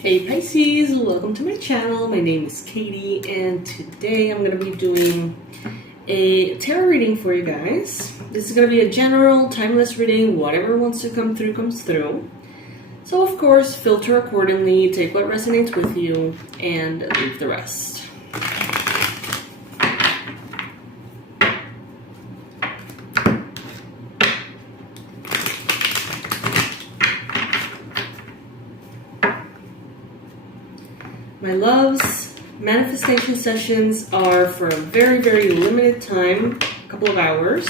Hey Pisces, welcome to my channel. My name is Katie and today I'm going to be doing a tarot reading for you guys. This is going to be a general, timeless reading. Whatever wants to come through, comes through. So of course, filter accordingly, take what resonates with you, and leave the rest. My loves, manifestation sessions are for a very, very limited time, a couple of hours,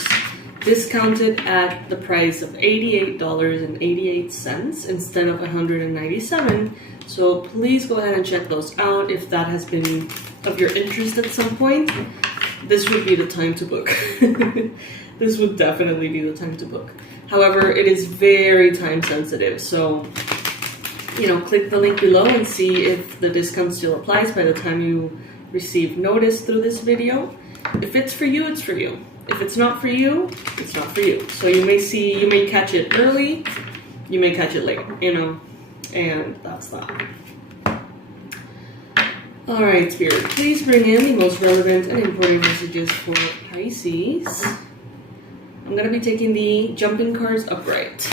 discounted at the price of $88.88 instead of $197. So please go ahead and check those out if that has been of your interest at some point. This would be the time to book. This would definitely be the time to book. However, it is very time sensitive, so click the link below and see if the discount still applies by the time you receive notice through this video. If it's for you, it's for you. If it's not for you, it's not for you. So you may catch it early, you may catch it late, and that's that. All right, Spirit, please bring in the most relevant and important messages for Pisces. I'm going to be taking the jumping cards upright.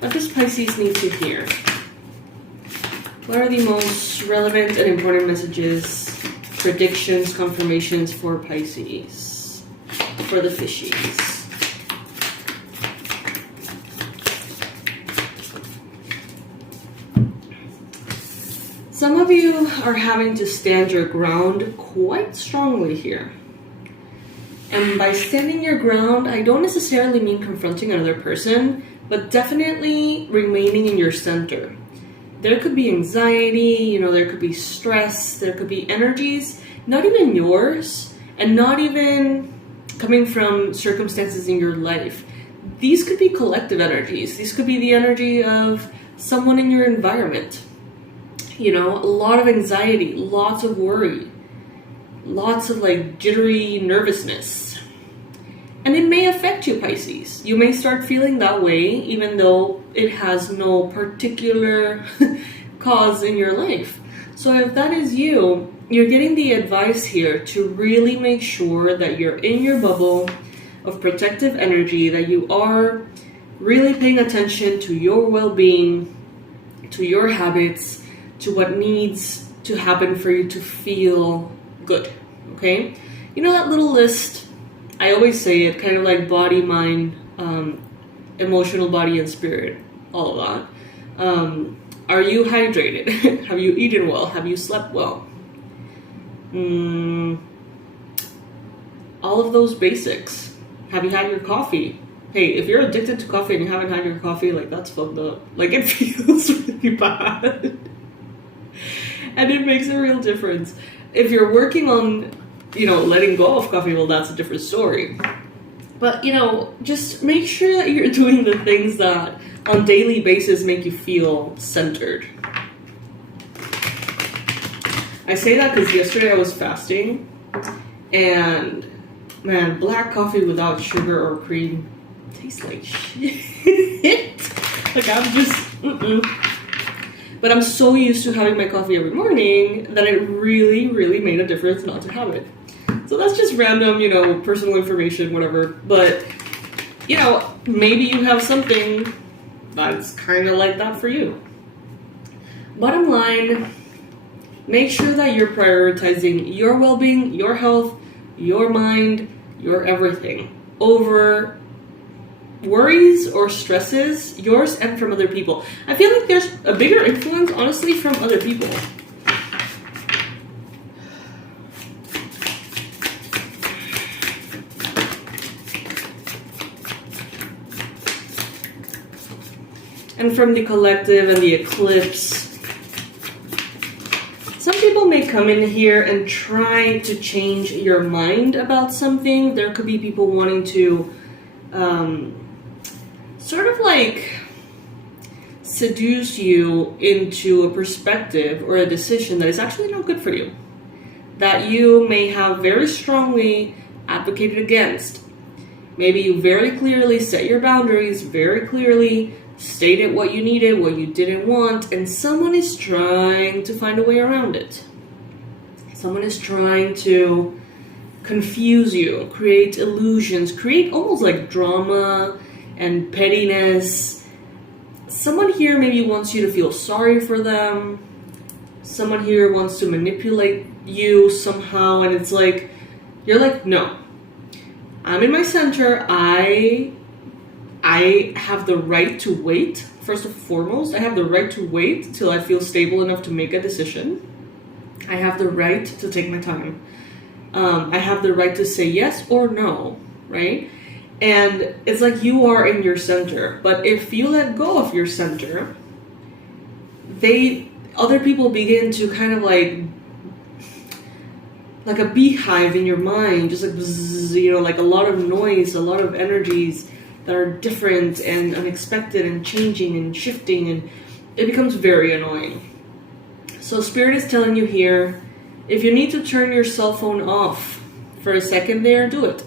What does Pisces need to hear? What are the most relevant and important messages, predictions, confirmations for Pisces, for the fishies? Some of you are having to stand your ground quite strongly here. And by standing your ground, I don't necessarily mean confronting another person, but definitely remaining in your center. There could be anxiety, there could be stress, there could be energies, not even yours, and not even coming from circumstances in your life. These could be collective energies. These could be the energy of someone in your environment. A lot of anxiety, lots of worry, lots of jittery nervousness. And it may affect you, Pisces. You may start feeling that way even though it has no particular cause in your life. So if that is you, you're getting the advice here to really make sure that you're in your bubble of protective energy, that you are really paying attention to your well-being, to your habits, to what needs to happen for you to feel good, okay? That little list, I always say it, kind of like body, mind, emotional body and spirit, all of that. Are you hydrated? Have you eaten well? Have you slept well? All of those basics. Have you had your coffee? Hey, if you're addicted to coffee and you haven't had your coffee, that's fucked up. It feels really bad. And it makes a real difference. If you're working on letting go of coffee, well, that's a different story. But, just make sure that you're doing the things that on daily basis make you feel centered. I say that because yesterday I was fasting, and man, black coffee without sugar or cream tastes like shit. I'm just, But I'm so used to having my coffee every morning that it really, really made a difference not to have it. So that's just random, personal information, whatever. But, maybe you have something that's kind of like that for you. Bottom line, make sure that you're prioritizing your well-being, your health, your mind, your everything over worries or stresses, yours and from other people. I feel like there's a bigger influence, honestly, from other people. And from the collective and the eclipse. Some people may come in here and try to change your mind about something. There could be people wanting to seduce you into a perspective or a decision that is actually not good for you, that you may have very strongly advocated against. Maybe you very clearly set your boundaries, very clearly stated what you needed, what you didn't want, and someone is trying to find a way around it. Someone is trying to confuse you, create illusions, create almost like drama and pettiness. Someone here maybe wants you to feel sorry for them. Someone here wants to manipulate you somehow, and it's like, you're like, no. I'm in my center. I have the right to wait. First and foremost, I have the right to wait till I feel stable enough to make a decision. I have the right to take my time. I have the right to say yes or no, right? And it's like you are in your center. But if you let go of your center, other people begin to kind of like a beehive in your mind, just like bzzz, like a lot of noise, a lot of energies that are different and unexpected and changing and shifting, and it becomes very annoying. So Spirit is telling you here, if you need to turn your cell phone off for a second there, do it.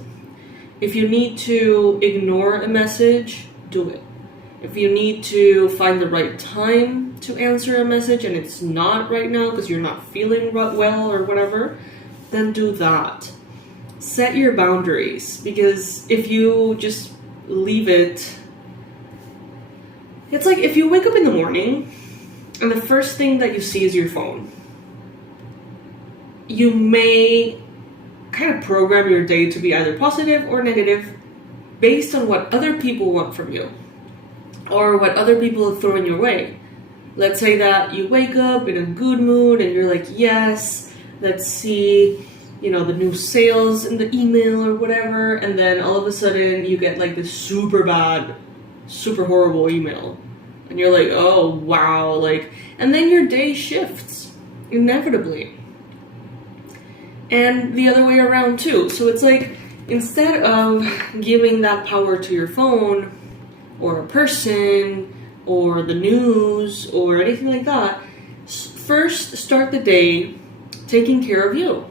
If you need to ignore a message, do it. If you need to find the right time to answer a message and it's not right now because you're not feeling well or whatever, then do that. Set your boundaries, because if you just leave it, it's like if you wake up in the morning and the first thing that you see is your phone, you may kind of program your day to be either positive or negative based on what other people want from you or what other people are throwing your way. Let's say that you wake up in a good mood and you're like, yes, let's see, the new sales in the email or whatever, and then all of a sudden you get like this super bad, super horrible email, and you're like, oh wow, and then your day shifts inevitably. And the other way around too. So it's like, instead of giving that power to your phone or a person or the news or anything like that, first start the day taking care of you.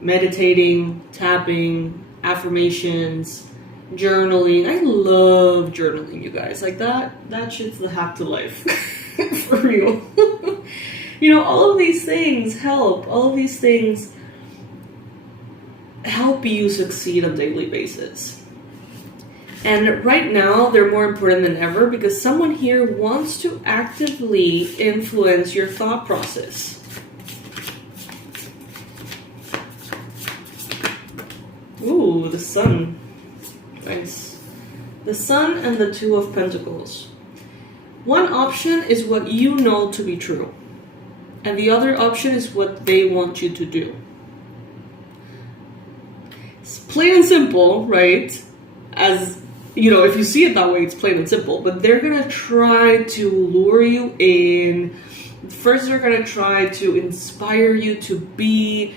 Meditating, tapping, affirmations, journaling. I love journaling, you guys. Like that shit's the hack to life. For real. All of these things help. All of these things help you succeed on a daily basis. And right now, they're more important than ever because someone here wants to actively influence your thought process. Ooh, the Sun. Nice. The Sun and the Two of Pentacles. One option is what you know to be true, and the other option is what they want you to do. It's plain and simple, right? As if you see it that way, it's plain and simple. But they're gonna try to lure you in. First, they're gonna try to inspire you to be,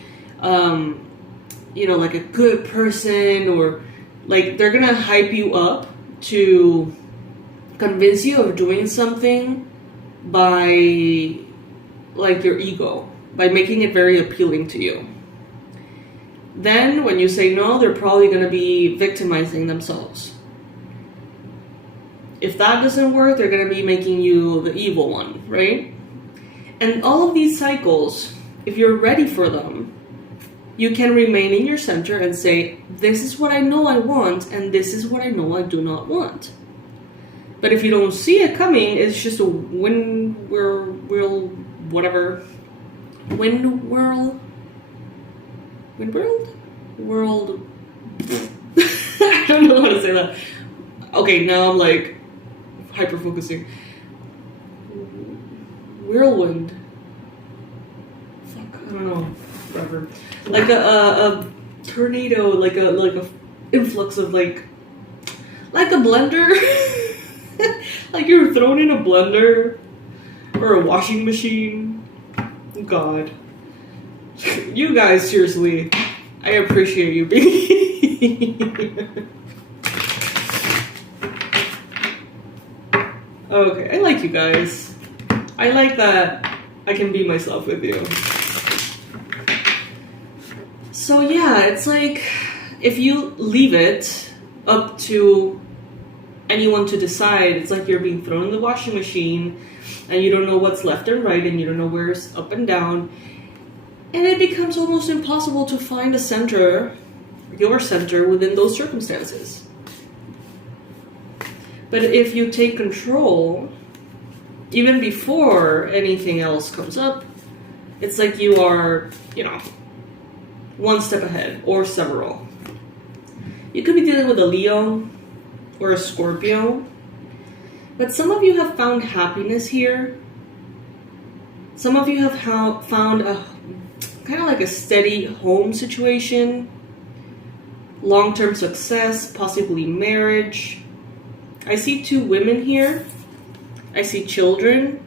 like a good person, or like they're gonna hype you up to convince you of doing something by like your ego, by making it very appealing to you. Then when you say no, they're probably gonna be victimizing themselves. If that doesn't work, they're gonna be making you the evil one, right? And all of these cycles, if you're ready for them, you can remain in your center and say, this is what I know I want, and this is what I know I do not want. But if you don't see it coming, it's just a wind whirl, whatever. Wind whirl? Wind world? I don't know how to say that. Okay, now I'm like hyper-focusing. Whirlwind. Fuck, I don't know. Whatever. Like a tornado, like a influx of like a blender. Like you were thrown in a blender or a washing machine. God. You guys, seriously, I appreciate you being here. Okay, I like you guys. I like that I can be myself with you. So yeah, it's like if you leave it up to anyone to decide. It's like you're being thrown in the washing machine and you don't know what's left and right and you don't know where's up and down. And it becomes almost impossible to find a center, your center, within those circumstances. But if you take control, even before anything else comes up, it's like you are, one step ahead or several. You could be dealing with a Leo or a Scorpio, but some of you have found happiness here. Some of you have found a kind of like a steady home situation, long-term success, possibly marriage. I see 2 women here. I see children.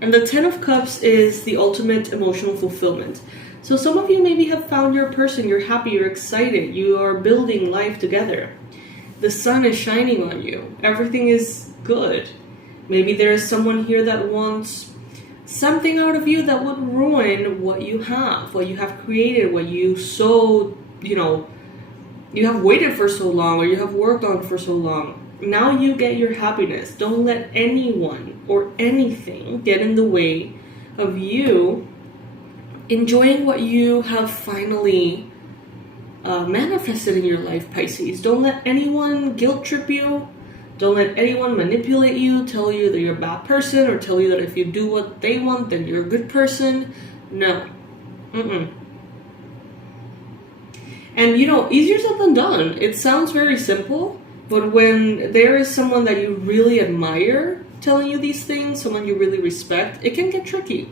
And the 10 of Cups is the ultimate emotional fulfillment. So some of you maybe have found your person. You're happy, you're excited, you are building life together. The sun is shining on you. Everything is good. Maybe there is someone here that wants something out of you that would ruin what you have created, what you you have waited for so long, or you have worked on for so long. Now you get your happiness. Don't let anyone or anything get in the way of you enjoying what you have finally manifested in your life, Pisces. Don't let anyone guilt trip you. Don't let anyone manipulate you, tell you that you're a bad person, or tell you that if you do what they want, then you're a good person. No. And easier said than done. It sounds very simple, but when there is someone that you really admire telling you these things, someone you really respect, it can get tricky.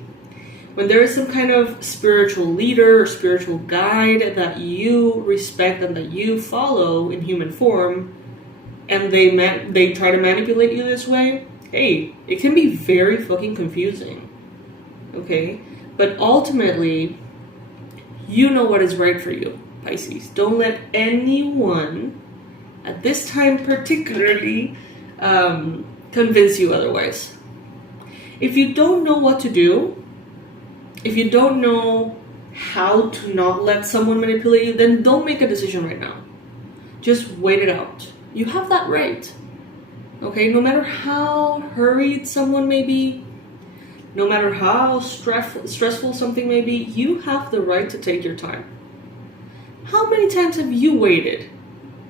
When there is some kind of spiritual leader or spiritual guide that you respect and that you follow in human form, and they try to manipulate you this way, hey, it can be very fucking confusing. Okay? But ultimately, you know what is right for you, Pisces. Don't let anyone, at this time particularly, convince you otherwise. If you don't know what to do, if you don't know how to not let someone manipulate you, then don't make a decision right now. Just wait it out. You have that right. Okay? No matter how hurried someone may be, no matter how stressful something may be, you have the right to take your time. How many times have you waited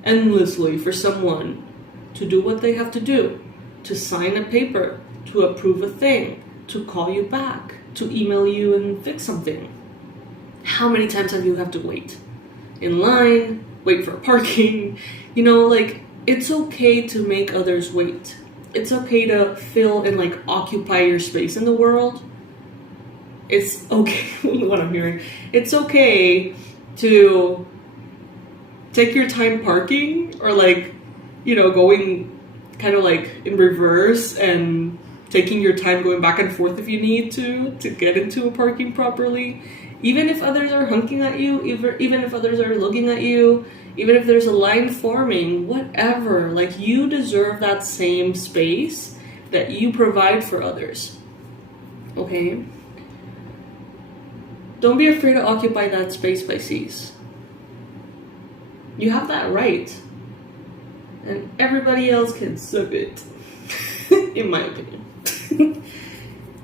endlessly for someone to do what they have to do? To sign a paper, to approve a thing, to call you back, to email you and fix something? How many times have you to wait? In line, wait for parking, it's okay to make others wait. It's okay to fill and occupy your space in the world. It's okay, what I'm hearing. It's okay to take your time parking or going kind of in reverse and taking your time going back and forth if you need to get into a parking properly. Even if others are honking at you, even if others are looking at you, even if there's a line forming, whatever, you deserve that same space that you provide for others. Okay? Don't be afraid to occupy that space, Pisces. You have that right. And everybody else can suck it. In my opinion.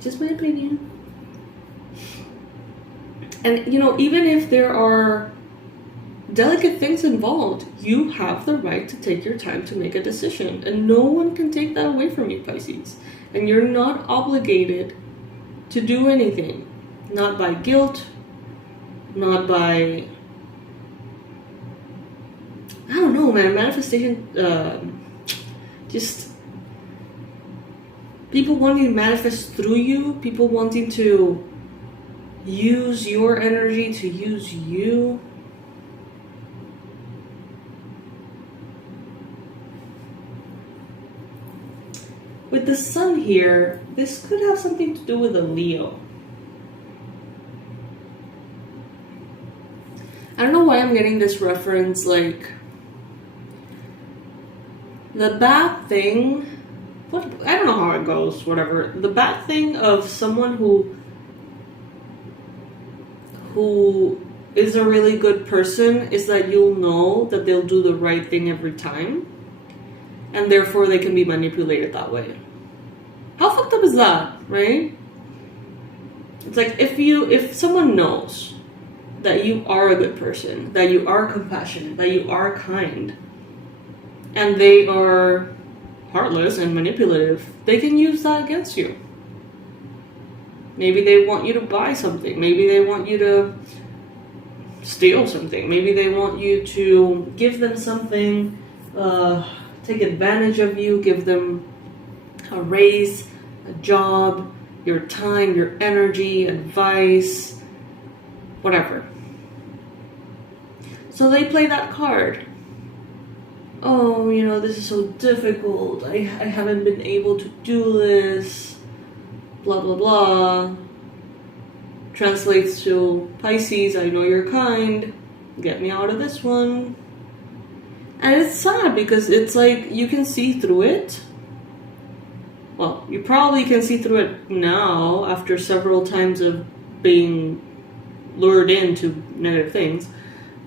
Just my opinion. And, even if there are delicate things involved, you have the right to take your time to make a decision. And no one can take that away from you, Pisces. And you're not obligated to do anything. Not by guilt. Not by... I don't know, man. Manifestation... just... people wanting to manifest through you. People wanting to use your energy to use you. With the sun here, this could have something to do with a Leo. I don't know why I'm getting this reference, the bad thing, I don't know how it goes, whatever. The bad thing of someone who is a really good person is that you'll know that they'll do the right thing every time. and therefore they can be manipulated that way. How fucked up is that, right? It's like if someone knows that you are a good person, that you are compassionate, that you are kind, and they are heartless and manipulative, they can use that against you. Maybe they want you to buy something. Maybe they want you to steal something. Maybe they want you to give them something, take advantage of you, give them a raise, a job, your time, your energy, advice, whatever. So they play that card. Oh, you know, this is so difficult. I haven't been able to do this. Blah, blah, blah. Translates to Pisces, I know you're kind. Get me out of this one. And it's sad because it's like you can see through it. Well, you probably can see through it now after several times of being lured into negative things,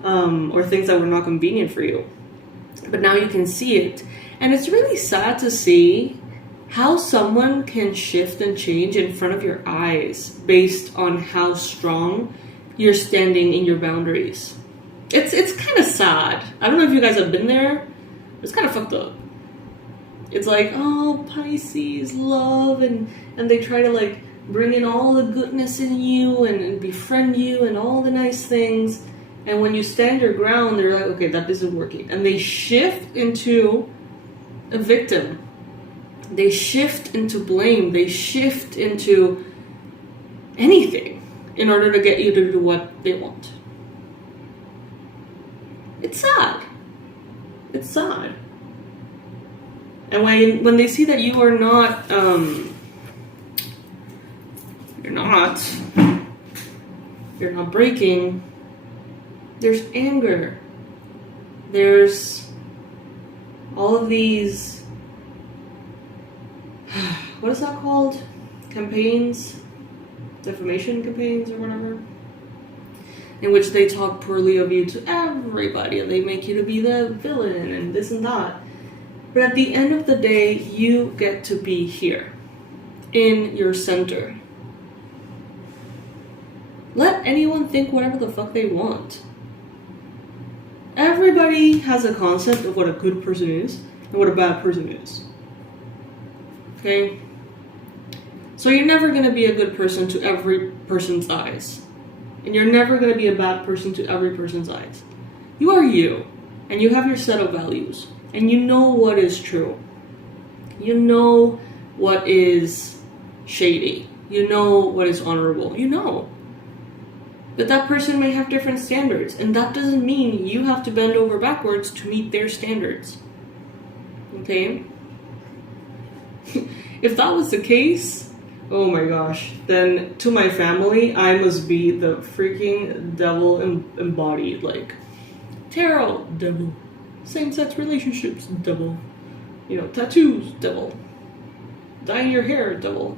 or things that were not convenient for you. But now you can see it. And it's really sad to see how someone can shift and change in front of your eyes based on how strong you're standing in your boundaries. It's kind of sad. I don't know if you guys have been there. It's kind of fucked up. It's like, oh, Pisces, love, and they try to like bring in all the goodness in you and befriend you and all the nice things. And when you stand your ground, they're like, okay, that isn't working. And they shift into a victim. They shift into blame. They shift into anything in order to get you to do what they want. It's sad. It's sad. And when they see that you are not, you're not breaking, there's anger. There's all of these, what is that called? Campaigns? Defamation campaigns or whatever? In which they talk poorly of you to everybody and they make you to be the villain and this and that. But at the end of the day, you get to be here, in your center. Let anyone think whatever the fuck they want. Everybody has a concept of what a good person is and what a bad person is. Okay? So you're never going to be a good person to every person's eyes. And you're never going to be a bad person to every person's eyes. You are you. And you have your set of values. And you know what is true. You know what is shady. You know what is honorable. You know. But that person may have different standards. And that doesn't mean you have to bend over backwards to meet their standards. Okay? If that was the case, oh my gosh, then to my family, I must be the freaking devil embodied. Like, tarot, devil. Same-sex relationships, devil. You know, tattoos, devil. Dyeing your hair, devil.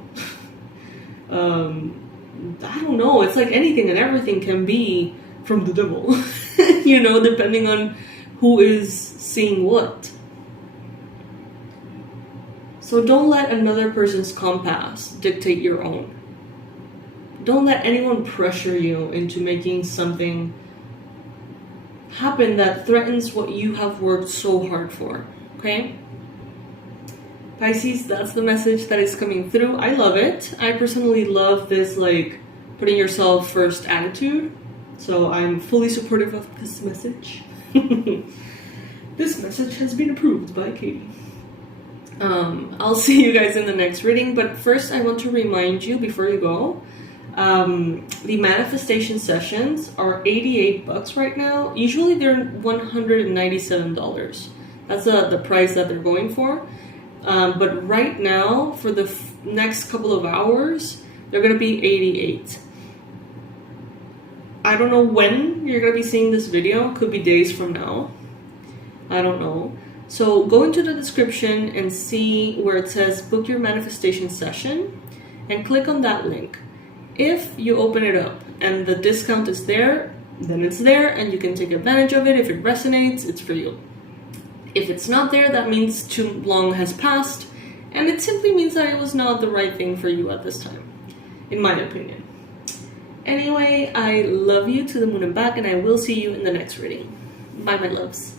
I don't know. It's like anything and everything can be from the devil. You know, depending on who is seeing what. So don't let another person's compass dictate your own. Don't let anyone pressure you into making something happen that threatens what you have worked so hard for. Okay? Pisces, that's the message that is coming through. I love it. I personally love this, like, putting yourself first attitude. So I'm fully supportive of this message. This message has been approved by Katie. I'll see you guys in the next reading, but first I want to remind you before you go, the manifestation sessions are $88 right now. Usually they're $197. That's the price that they're going for. But right now, for the next couple of hours, they're going to be $88. I don't know when you're going to be seeing this video. Could be days from now. I don't know. So go into the description and see where it says book your manifestation session and click on that link. If you open it up and the discount is there, then it's there and you can take advantage of it. If it resonates, it's for you. If it's not there, that means too long has passed, and it simply means that it was not the right thing for you at this time, in my opinion. Anyway, I love you to the moon and back, and I will see you in the next reading. Bye, my loves.